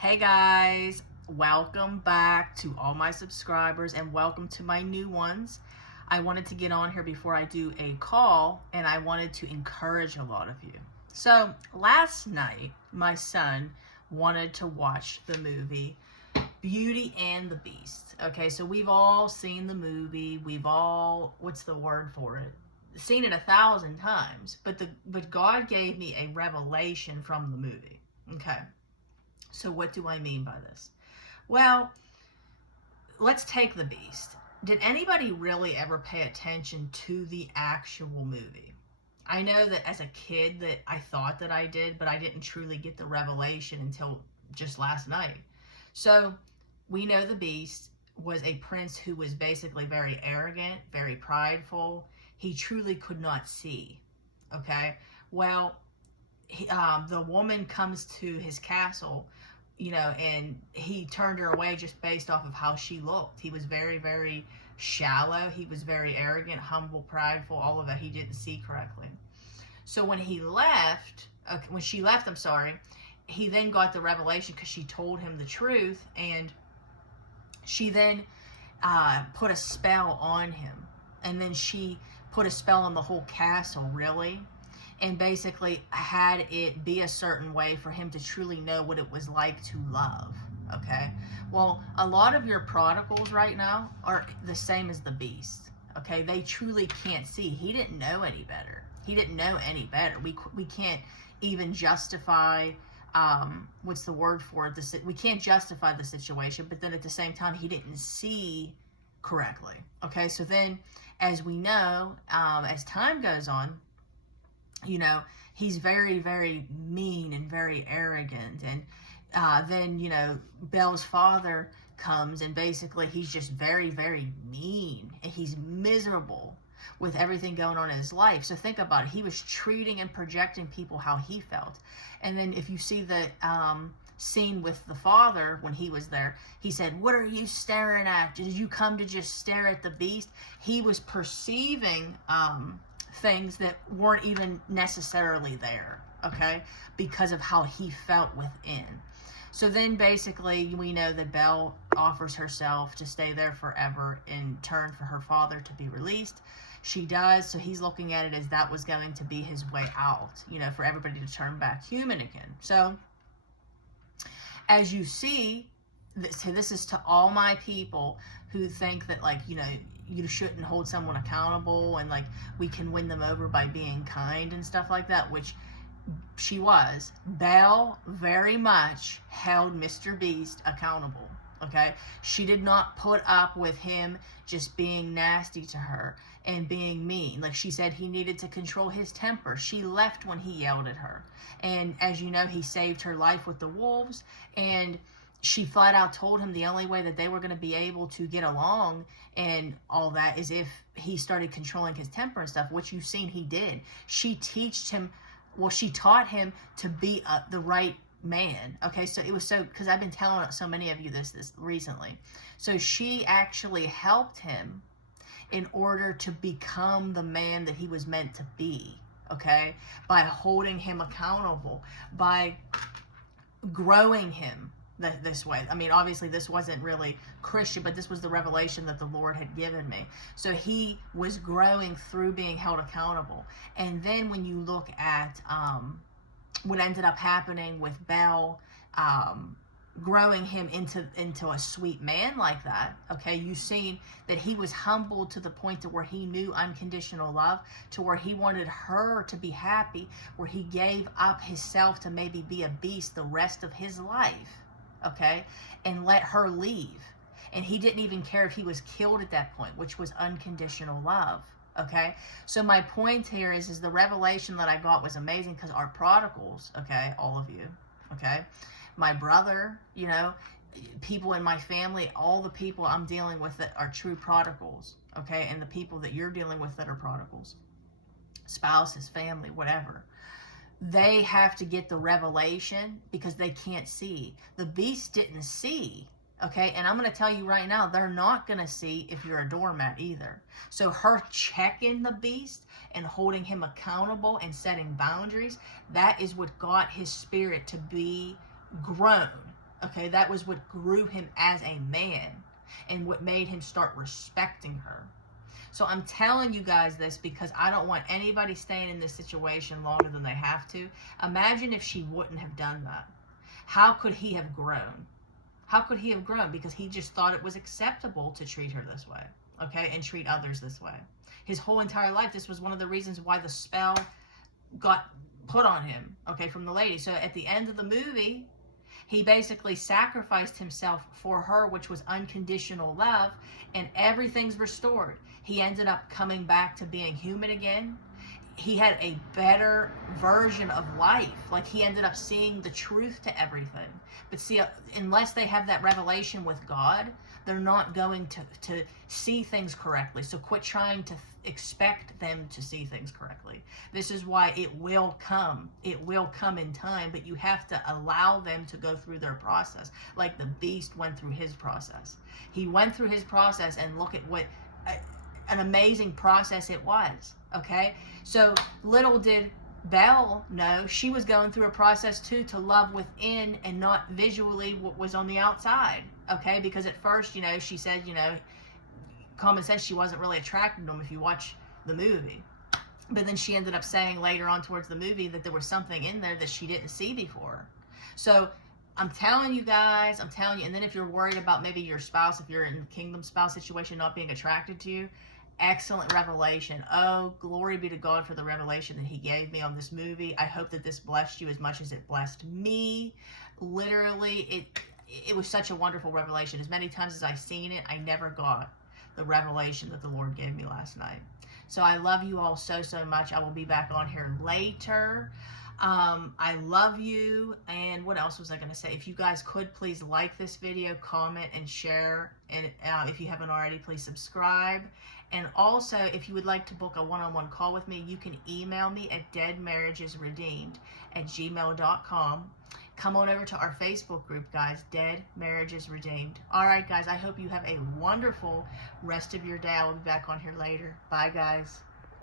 Hey guys, welcome back to all my subscribers and welcome to my new ones. I wanted to get on here before I do a call and I wanted to encourage a lot of you. So last night, my son wanted to watch the movie Beauty and the Beast. Okay, so we've all seen the movie. We've all, what's the word for it? Seen it 1,000 times. But God gave me a revelation from the movie. Okay. So what do I mean by this? Well, let's take the Beast. Did anybody really ever pay attention to the actual movie? I know that as a kid that I thought that I did, but I didn't truly get the revelation until just last night. So we know the Beast was a prince who was basically very arrogant, very prideful. He truly could not see. Okay? Well, the woman comes to his castle, and he turned her away just based off of how she looked. He was very, very shallow. He was very arrogant, humble, prideful, all of that. He didn't see correctly. So when he left, when she left, I'm sorry, he then got the revelation because she told him the truth, and she then put a spell on him. And then she put a spell on the whole castle, really. And basically had it be a certain way for him to truly know what it was like to love, okay? Well, a lot of your prodigals right now are the same as the Beast, okay? They truly can't see. He didn't know any better. He didn't know any better. We can't even justify, what's the word for it? We can't justify the situation, but then at the same time, he didn't see correctly, okay? So then, as we know, as time goes on, he's very, very mean and very arrogant. And then, Belle's father comes and basically he's just very, very mean. And he's miserable with everything going on in his life. So think about it. He was treating and projecting people how he felt. And then if you see the scene with the father when he was there, he said, "What are you staring at? Did you come to just stare at the Beast?" He was perceiving things that weren't even necessarily there, okay, because of how he felt within. So then basically we know that Belle offers herself to stay there forever in turn for her father to be released. She does, so he's looking at it as that was going to be his way out, for everybody to turn back human again. So as you see, this is to all my people who think that, you shouldn't hold someone accountable and, we can win them over by being kind and stuff like that, which she was. Belle very much held Mr. Beast accountable, okay? She did not put up with him just being nasty to her and being mean. Like she said, he needed to control his temper. She left when he yelled at her. And as you know, he saved her life with the wolves, and she flat out told him the only way that they were going to be able to get along and all that is if he started controlling his temper and stuff, which you've seen he did. She taught him to be the right man. Okay, so it was so, because I've been telling so many of you this recently. So she actually helped him in order to become the man that he was meant to be, okay, by holding him accountable, by growing him this way. I mean, obviously this wasn't really Christian, but this was the revelation that the Lord had given me. So he was growing through being held accountable. And then when you look at what ended up happening with Belle, growing him into a sweet man like that, okay, you've seen that he was humbled to the point to where he knew unconditional love, to where he wanted her to be happy, where he gave up himself to maybe be a beast the rest of his life, okay, and let her leave. And he didn't even care if he was killed at that point, which was unconditional love, okay? So my point here is the revelation that I got was amazing, because our prodigals, okay, all of you, okay, my brother, people in my family, all the people I'm dealing with that are true prodigals, okay, and the people that you're dealing with that are prodigals, spouses, family, whatever, they have to get the revelation because they can't see. The Beast didn't see, okay? And I'm going to tell you right now, they're not going to see if you're a doormat either. So her checking the Beast and holding him accountable and setting boundaries, that is what got his spirit to be grown, Okay, that was what grew him as a man and what made him start respecting her. So I'm telling you guys this because I don't want anybody staying in this situation longer than they have to. Imagine if she wouldn't have done that. How could he have grown? How could he have grown? Because he just thought it was acceptable to treat her this way, okay, and treat others this way. His whole entire life, this was one of the reasons why the spell got put on him, okay, from the lady. So at the end of the movie, he basically sacrificed himself for her, which was unconditional love, and everything's restored. He ended up coming back to being human again. He had a better version of life. Like, he ended up seeing the truth to everything. But see, unless they have that revelation with God, they're not going to see things correctly. So quit trying to expect them to see things correctly. This is why it will come. It will come in time, but you have to allow them to go through their process. Like the beast went through his process. He went through his process, and look at what an amazing process it was. Okay? So little did Belle know she was going through a process too, to love within and not visually what was on the outside. Okay? Because at first, she said, common sense, she wasn't really attracted to him if you watch the movie. But then she ended up saying later on towards the movie that there was something in there that she didn't see before. So I'm telling you guys, and then if you're worried about maybe your spouse, if you're in a kingdom spouse situation, not being attracted to you, excellent revelation. Oh, glory be to God for the revelation that he gave me on this movie. I hope that this blessed you as much as it blessed me. Literally, it was such a wonderful revelation. As many times as I've seen it, I never got the revelation that the Lord gave me last night. So I love you all so, so much. I will be back on here later. I love you. And what else was I going to say? If you guys could please like this video, comment, and share. And if you haven't already, please subscribe. And also, if you would like to book a one-on-one call with me, you can email me at deadmarriagesredeemed@gmail.com. Come on over to our Facebook group, guys, Dead Marriages Redeemed. All right, guys, I hope you have a wonderful rest of your day. I will be back on here later. Bye, guys.